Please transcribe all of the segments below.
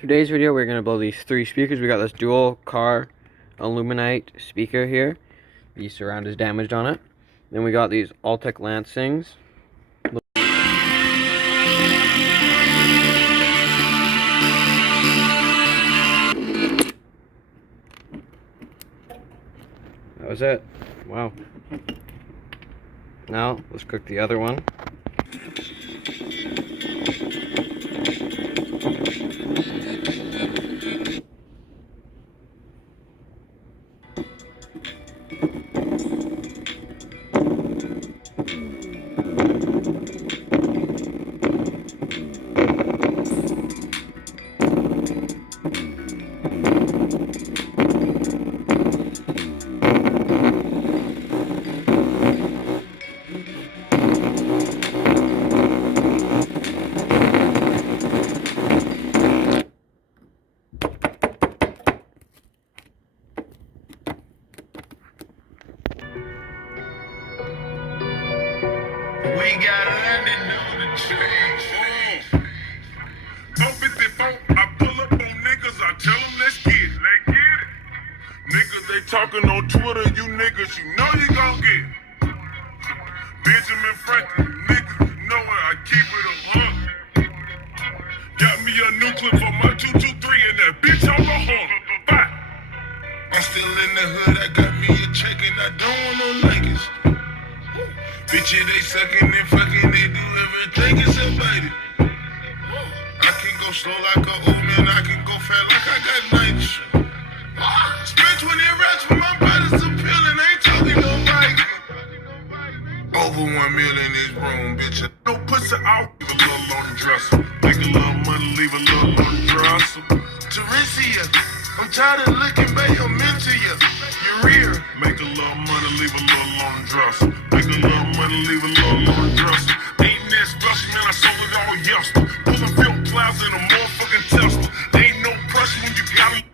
Today's video, we're going to blow these 3 speakers. We got this dual car illuminate speaker here. The surround is damaged on it. Then we got these altec lansings. That was it. Wow. Now, let's cook the other one. We got London on the train. Up at the phone, I pull up on niggas, I tell them let's get it. Let's get it. Niggas, they talking on Twitter, you niggas, you know you gon' get it. Benjamin Franklin, you niggas, you know it, I keep it a 100. Got me a new clip for my 223 and that bitch on the horn. I'm still in the hood, I got me a check and I don't want no niggas. Bitches, they suckin' and fucking, they do everything except bite it. I can go slow like a old man, I can go fat like I got 90 shit. Spend 20 racks for my body's appealing, ain't talking no bike. Over 1 million in this room, bitch. No pussy out, leave a little on the dresser. Make a little money, leave a little on the dresser. Teresia, I'm tired of looking back, I'm into you. Your rear. Make a little money, leave a little on the dresser. Make a little money, leave a little on the dresser. Ain't that special, man, I sold it all yesterday. Pulling field clouds in a motherfucking Tesla. Ain't no pressure when you got it.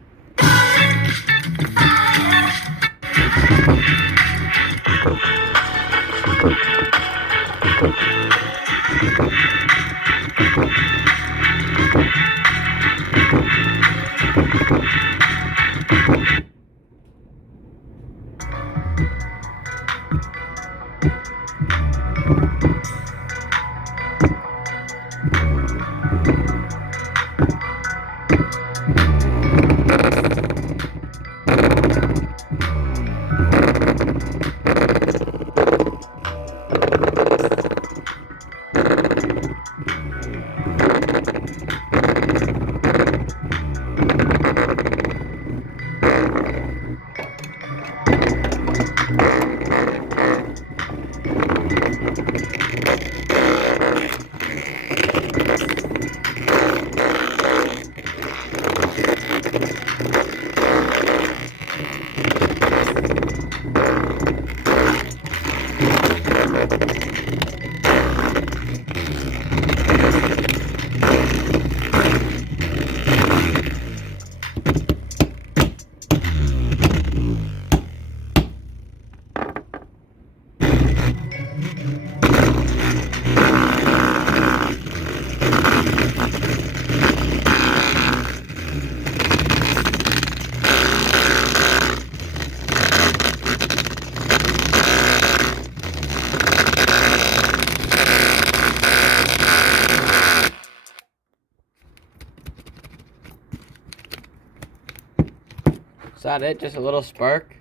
Is that it? Just a little spark?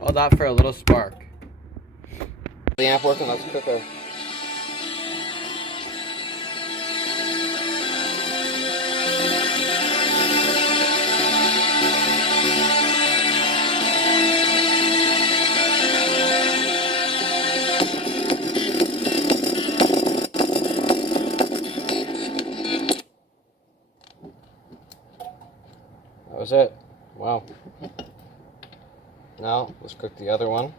All that for a little spark. The amp working, let's cook her. That was it. Wow. Now, let's cook the other one.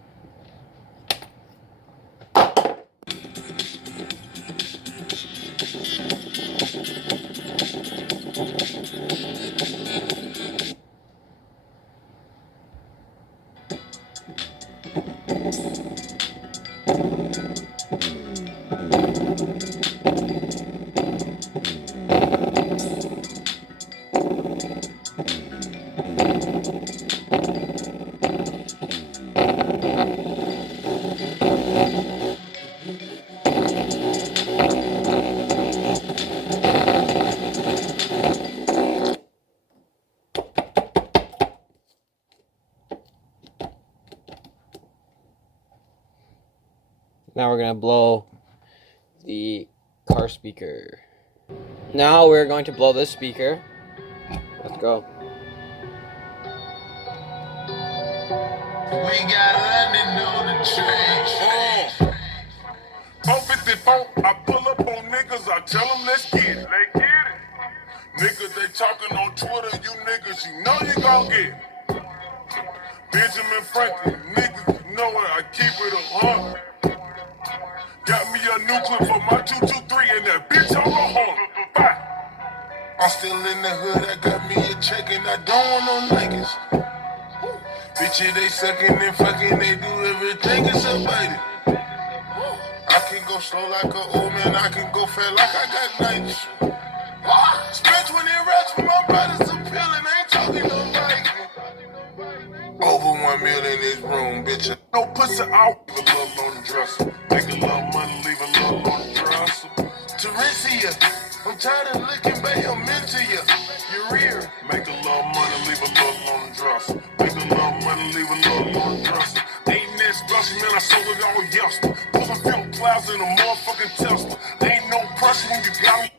Now we're going to blow the car speaker. Now we're going to blow this speaker. Let's go. We got London on the train. 454, I pull up on niggas, I tell them let's get it. Let's get it. Niggas, they talking on Twitter, you niggas, you know you gon' get it. Benjamin Franklin, niggas, you know it, I keep it 100. Got me a new clip for my 223 and that bitch on the horn. I'm still in the hood, I got me a check and I don't want no niggas. Bitches, they sucking and fucking, they do everything except bite it. I can go slow like an old man, I can go fat like I got nights. Spent 20 racks for my brothers some peeling, ain't talking no bike. Over 1 million in this room, bitch. No pussy out, leave a little on the dresser. Make a little money, leave a little on the dresser. Teresia, I'm tired of looking, babe, I'm into you. Your rear. Make a little money, leave a little on the dresser. Make a little money, leave a little on the dresser. Ain't that special, man, I sold it all yesterday. Pulling film clouds in a motherfucking Tesla. Ain't no pressure when you got me.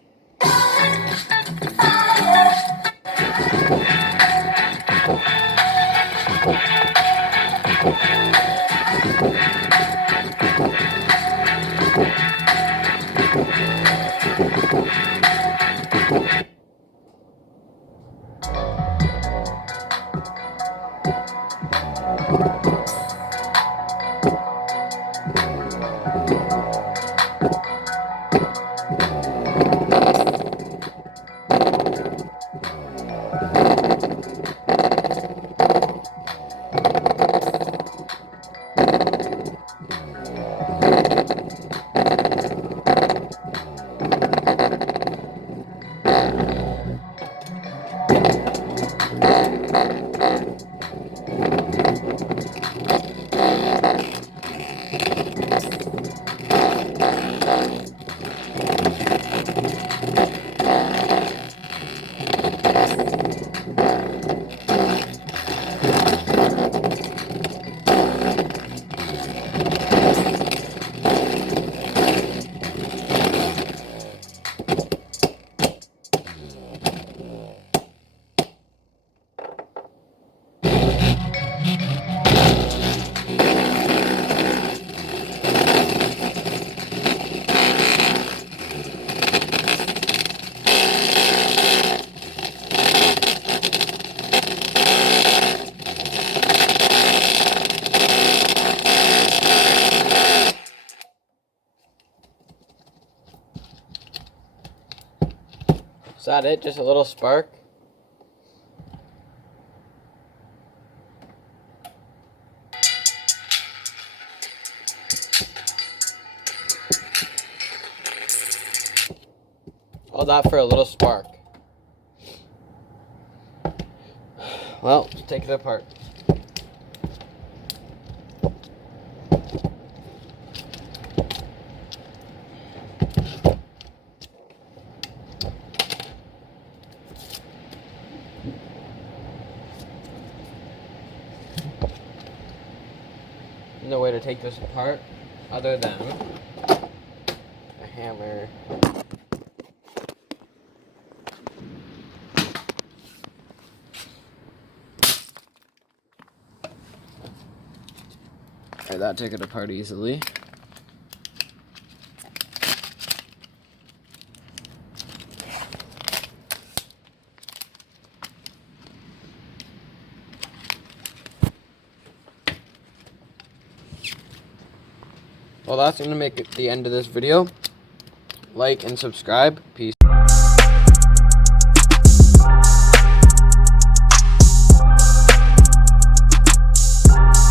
Is that it? Just a little spark? All that for a little spark. Well, let's take it apart. No way to take this apart other than a hammer. Alright, that took it apart easily. Well, that's going to make it the end of this video. Like and subscribe. Peace.